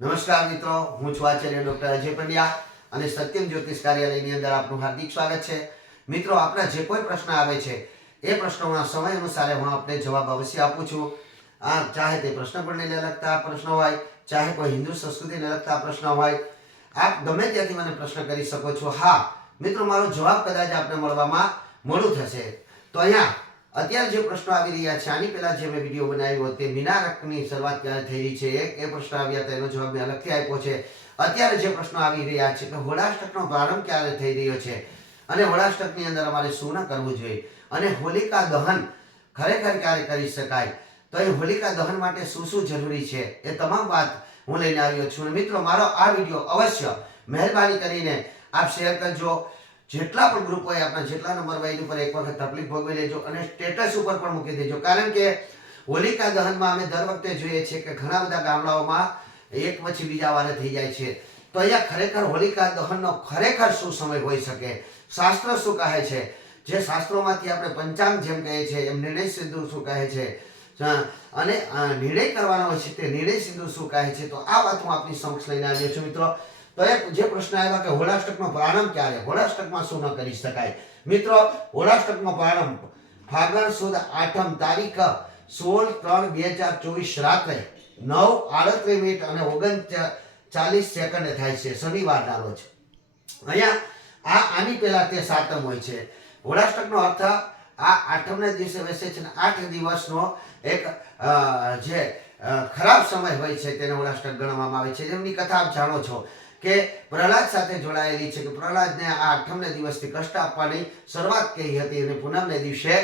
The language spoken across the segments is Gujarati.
નમસ્કાર મિત્રો, હું છું આચાર્ય ડોક્ટર અજય પંડ્યા અને સત્યમ જ્યોતિષ કાર્યાલયની અંદર આપનું હાર્દિક સ્વાગત છે. મિત્રો આપણા જે કોઈ પ્રશ્ન આવે છે, એ પ્રશ્નોના સમય અનુસારે હું આપને જવાબ અવશ્ય આપું છું. આ ચાહે તે પ્રશ્ન પણને લગતા પ્રશ્ન હોય, ચાહે કોઈ હિન્દુ સંસ્કૃતિને લગતા પ્રશ્ન હોય, આપ ગમે ત્યાંથી મને પ્રશ્ન કરી શકો છો. હા, મિત્રો, મારો જવાબ કદાચ આપને મળવામાં મોડું થશે. તો અહીંયા અત્યારે જે પ્રશ્નો આવી રહ્યા છે, આની પહેલા જે મેં વીડિયો બનાવ્યો તે મીનારકની શરૂઆત ક્યારે થઈ રહી છે, એ પ્રશ્ન આવ્યા હતા, એનો જવાબ મેં અલગથી આપ્યો છે. અત્યારે જે પ્રશ્નો આવી રહ્યા છે કે હોળાષ્ટકનો પ્રારંભ ક્યારે થઈ રહ્યો છે? અને હોળાષ્ટકની અંદર અમારે શું ન કરવું જોઈએ? અને હોલિકા દહન ખરેખર ક્યારે કરી શકાય? તો એ હોલિકા દહન માટે શું શું જરૂરી છે? એ તમામ વાત હું લઈને આવ્યો છું. મિત્રો, મારો આ વીડિયો અવશ્ય મહેરબાની કરીને આપ શેર કરજો. જેટલા પણ ગ્રુપ હોય આપણા જેટલા નંબર હોય ઉપર એક વખત તકલીફ ભોગવી લેજો અને સ્ટેટસ ઉપર પણ મૂકી દેજો. કારણ કે હોલિકા દહનમાં અમે દર વખતે જોઈએ છીએ કે ઘણા બધા ગામડાઓમાં એક પછી બીજા વારે થઈ જાય છે. તો અહીંયા ખરેખર હોલિકા દહનનો ખરેખર શું સમય હોઈ શકે? શાસ્ત્ર શું કહે છે? જે શાસ્ત્રોમાંથી આપણે પંચાંગ જેમ કહે છે એમ નિર્ણય સિદ્ધુ શું કહે છે? અને નિર્ણય કરવાનો હોય છે તે નિર્ણય સિદ્ધુ શું કહે છે? તો આ વાત હું આપની સમક્ષ લઈને આવ્યો છું, મિત્રો. તો એક જે પ્રશ્ન આવ્યા કે હોળાષ્ટકનો પ્રારંભ ક્યારે? હોળાષ્ટકમાં શું ન કરી શકાય? મિત્રો, હોળાષ્ટકનો પ્રારંભ ફાગણ સુદ આઠમ તારીખ સોળ ત્રણ બે હજાર ચોવીસ રાત્રે નવ આડત્રીસ મિનિટ અને ઓગણ ચાલીસ સેકન્ડે થાય છે. શનિવારના રોજ. અહીંયા આ આની પહેલા તે સાતમ હોય છે. હોળાષ્ટકનો અર્થ આ આઠમના દિવસે બેસે છે આઠ દિવસનો એક જે ખરાબ સમય હોય છે તેને હોળાષ્ટક ગણવામાં આવે છે. જેમની કથા આપ જાણો છો. કે પ્રહલાદ સાથે જોડાયેલી છે કે પ્રહલાદને આ આઠમને દિવસથી કષ્ટ આપવાની શરૂઆત કહી હતી અને પૂનમને દિવસે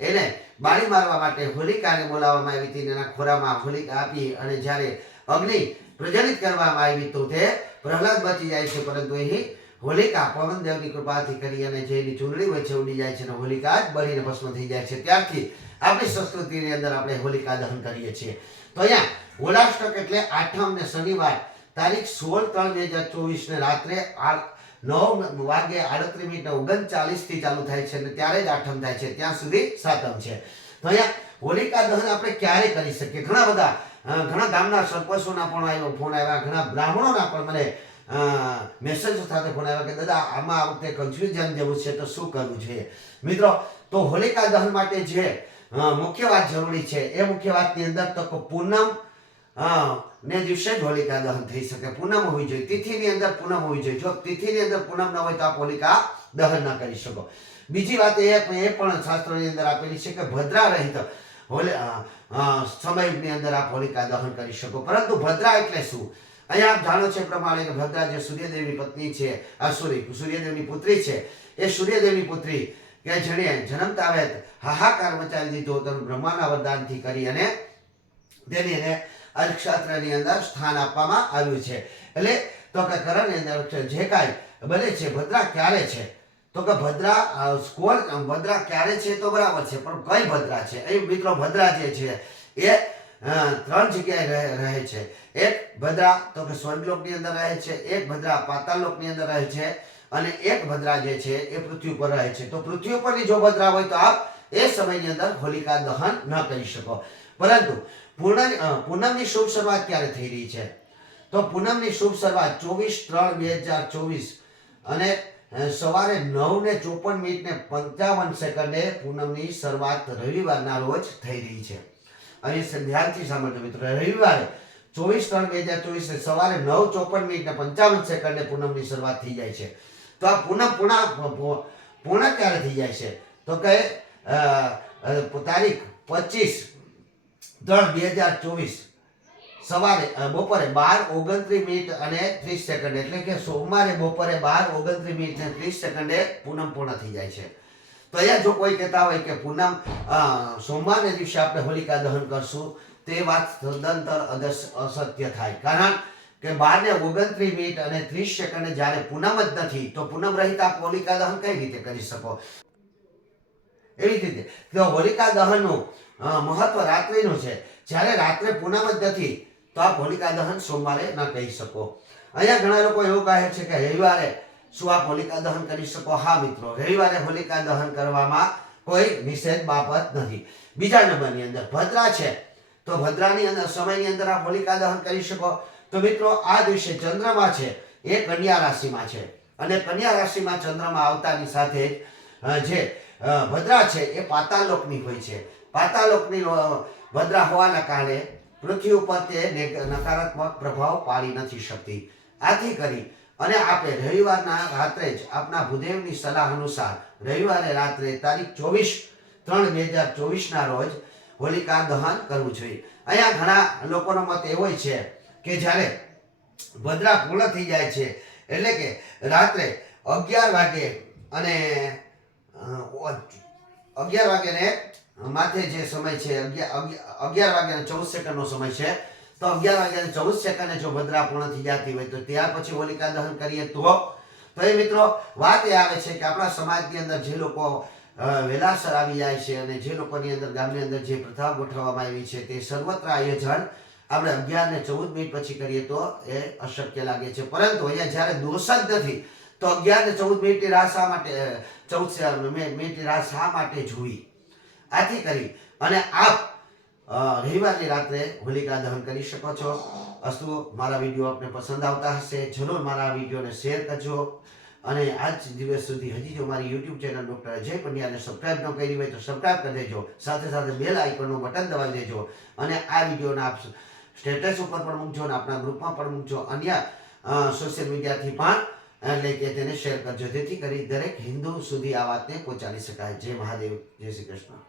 એને બાળી મારવા માટે હોલિકાને બોલાવવામાં આવી હતી એના ખોરામાં હોલિકા આપી અને જ્યારે અગ્નિ પ્રજ્વલિત કરવામાં આવી તો તે પ્રહલાદ બચી જાય છે, પરંતુ અહીં હોલિકા પવનદેવની કૃપાથી કરી અને જે એની ચૂંટણી છે, ઉડી જાય છે અને હોલિકા જ બળીને ભસ્મ થઈ જાય છે. ત્યારથી આપણી સંસ્કૃતિની અંદર આપણે હોલિકા દહન કરીએ છીએ. તો અહીંયા હોલાષ્ટક એટલે આઠમ ને શનિવાર તારીખ સોળ ત્રણ બે હજાર ચોવીસ ને રાત્રે નવ વાગે આડત્રીસ મિનિટ ઓગણચાલીસથી ચાલુ થાય છે અને ત્યારે જ આઠમ થાય છે. ત્યાં સુધી સાતમ છે. તો અહીંયા હોલિકા દહન આપણે ક્યારે કરી શકીએ? ઘણા બધા ઘણા ગામના સરપંચોના પણ આવ્યો ફોન આવ્યા, ઘણા બ્રાહ્મણોના પણ મને મેસેજ સાથે ફોન આવ્યા કે, દાદા, આમાં આ વખતે કન્ફ્યુઝન જેવું છે, તો શું કરવું જોઈએ? મિત્રો, તો હોલિકા દહન માટે જે મુખ્ય વાત જરૂરી છે, એ મુખ્ય વાતની અંદર તો પૂનમ ને દિવસે જ હોલિકા દહન થઈ શકે, પૂનમ હોવી જોઈએ. તિથિની અંદર પૂનમ હોવી જોઈએ. જો તિથિની અંદર પૂનમ ન હોય તો આપ હોલિકા દહન ના કરી શકો. બીજી વાત એ એ પણ શાસ્ત્રોની અંદર આપેલી છે કે ભદ્રા રહિત હોલે સમયની અંદર આપ હોલિકા દહન કરી શકો. પરંતુ ભદ્રા એટલે શું? અહીંયા આપ જાણો છો પ્રમાણે કે ભદ્રા જે સૂર્યદેવની પત્ની છે, આ સોરી, સૂર્યદેવની પુત્રી છે, એ સૂર્યદેવની પુત્રી કે જેણે જન્મતા વેત હાહાકાર મચાવી દીધો હતો અને બ્રહ્માના વરદાનથી કરી અને તેની એને અર્કક્ષેત્રની અંદર સ્થાન આપવામાં આવ્યું છે. એટલે તો કે કરણની અંદર જે કાંઈ બને છે, ભદ્રા ક્યારે છે? તો કે ભદ્રા કોણ ભદ્રા ક્યારે છે તો બરાબર છે, પણ કઈ ભદ્રા છે? એ મિત્રો ભદ્રા જે છે, એ ત્રણ જગ્યાએ રહે છે. એક ભદ્રા તો કે સ્વર્ગલોકની અંદર રહે છે, એક ભદ્રા પાતાળલોકની અંદર રહે છે અને એક ભદ્રા જે છે એ પૃથ્વી ઉપર રહે છે. તો પૃથ્વી ઉપરની જો ભદ્રા હોય તો આપ એ સમયની અંદર હોલિકા દહન ન કરી શકો. પરંતુ પૂર્ણ પૂનમની શુભ શરૂઆત ક્યારે થઈ રહી છે? તો પૂનમની શુભ શરૂઆત ચોવીસ ત્રણ બે હજાર ચોવીસ અને સવારે નવ ને ચોપન મિનિટ ને પંચાવન સેકન્ડે પૂનમની શરૂઆત રવિવારના રોજ થઈ રહી છે. અહીં ધ્યાનથી સાંભળજો મિત્રો, રવિવારે ચોવીસ ત્રણ બે હજાર ચોવીસ સવારે નવ ચોપન મિનિટ ને પંચાવન સેકન્ડે પૂનમની શરૂઆત થઈ જાય છે. તો આ પૂનમ પૂર્ણ પૂર્ણ ક્યારે થઈ જાય છે? તો કે તારીખ પચીસ ત્રણ બે હજાર ચોવીસ. સવારે બપોરે બાર ઓગણત્રીસ મિનિટ અને ત્રીસ સેકન્ડ, એટલે કે સોમવારે બપોરે બાર ઓગણત્રીસ મિનિટ અને ત્રીસ સેકન્ડે પૂનમ પૂર્ણ થઈ જાય છે. તો અહીંયા જો કોઈ કહેતા હોય કે પૂનમ સોમવારને દિવસે આપણે હોલિકા દહન કરશું, તે વાત અદસ- અસત્ય થાય. કારણ કે બાર ને ઓગણત્રીસ મિનિટ અને ત્રીસ સેકન્ડે જ્યારે પૂનમ જ નથી, તો પૂનમ રહિત આપ હોલિકા દહન કઈ રીતે કરી શકો? એવી રીતે તો હોલિકા દહનનું મહત્વ રાત્રિનું છે. જ્યારે રાત્રે પૂનમ જ નથી, તો આપ હોલિકા દહન સોમવારે ન કહી શકો. અહીંયા ઘણા લોકો એવું કહે છે કે રવિવારે શું આપ હોલિકા દહન કરી શકો? હા, મિત્રો, રવિવારે હોલિકા દહન કરવામાં કોઈ નિષેધ બાબત નથી. બીજા નંબરની અંદર ભદ્રા છે. તો ભદ્રાની અંદર, સમયની અંદર આપ હોલિકા દહન કરી શકો. તો મિત્રો, આ દિવસે ચંદ્રમા છે. એ કન્યા રાશિમાં છે. અને કન્યા રાશિમાં ચંદ્રમા આવતાની સાથે જે ભદ્રા છે, એ પાતાલોકની હોય છે. પાતાલોકની ભદ્રા હોવાના કારણે પૃથ્વી ઉપર તે નકારાત્મક પ્રભાવ પાડી નથી શકતી. આથી કરી અને આપે રવિવારના રાત્રે જ આપના ભૂદેવની સલાહ અનુસાર રવિવારે રાત્રે તારીખ ચોવીસ ત્રણ બે હજાર ચોવીસના રોજ હોલિકા દહન કરવું જોઈએ. અહીંયા ઘણા લોકોનો મત એવો છે કે જ્યારે ભદ્રા પૂર્ણ થઈ જાય છે, એટલે કે રાત્રે અગિયાર વાગે અને અગિયાર વાગે ને માથે જે સમય છે અગિયાર અગિયાર ચૌદ સેકન્ડનો સમય છે, તો અગિયાર વાગ્યાને ચૌદ સેકન્ડે જો ભદ્રા પૂર્ણ થઈ જતી હોય તો ત્યાર પછી હોલિકા દહન કરીએ તો? તો એ મિત્રો, વાત એ આવે છે કે આપણા સમાજની અંદર જે લોકો વેલાસર આવી જાય છે અને જે લોકોની અંદર, ગામની અંદર જે પ્રથા ગોઠવવામાં આવી છે તે સર્વત્ર આયોજન આપણે અગિયાર ને ચૌદ મિનિટ પછી કરીએ તો એ અશક્ય લાગે છે. પરંતુ અહીંયા જ્યારે દોષ જ નથી, તો અગિયાર ને ચૌદ મિનિટની રાહ શા માટે ચૌદ મિનિટની રાહ શા માટે જોવી આથી કરી. અને આપ રવિવારની રાત્રે હોલિકા દહન કરી શકો છો. અસ્તુ, મારા વીડિયો આપને પસંદ આવતા હશે. જરૂર મારા વિડીયોને શેર કરજો. અને આજ દિવસ સુધી હજી જો મારી યુટ્યુબ ચેનલ ડૉક્ટર અજય પંડ્યાને સબસ્ક્રાઈબ ન કરી હોય તો સબસ્ક્રાઈબ કરી દેજો. સાથે સાથે બેલ આઇકોનનું બટન દબાવી દેજો. અને આ વિડીયોને આપ સ્ટેટસ ઉપર પણ મૂકજો અને આપણા ગ્રુપમાં પણ મૂકજો. અન્ય સોશિયલ મીડિયાથી પણ, એટલે કે તેને શેર કરજો. જેથી કરી દરેક હિન્દુ સુધી આ વાતને પહોંચાડી શકાય. જય મહાદેવ. જય શ્રી કૃષ્ણ.